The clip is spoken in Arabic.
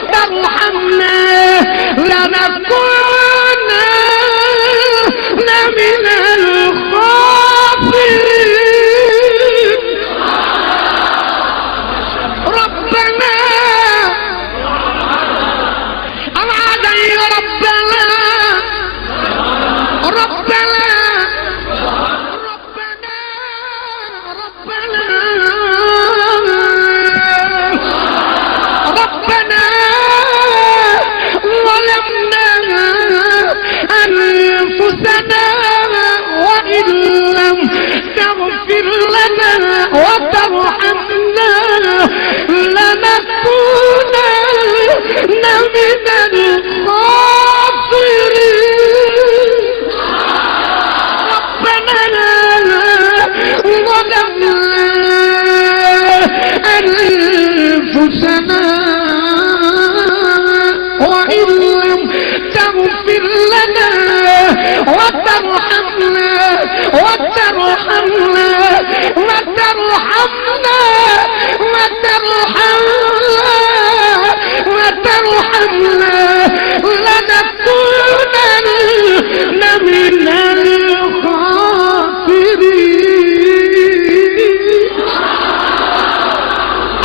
وترحمنا لنكونن من الخاسرين. ربنا أوعدني ربنا ربنا ربنا ربنا ربنا ظلمنا أنفسنا وإن لم تغفر لنا وترحمنا لنكونن من الخاسرين. ربنا ظلمنا أنفسنا وإن لم تغفر لنا وترحمنا وترحمنا وترحمنا وترحمنا وترحمنا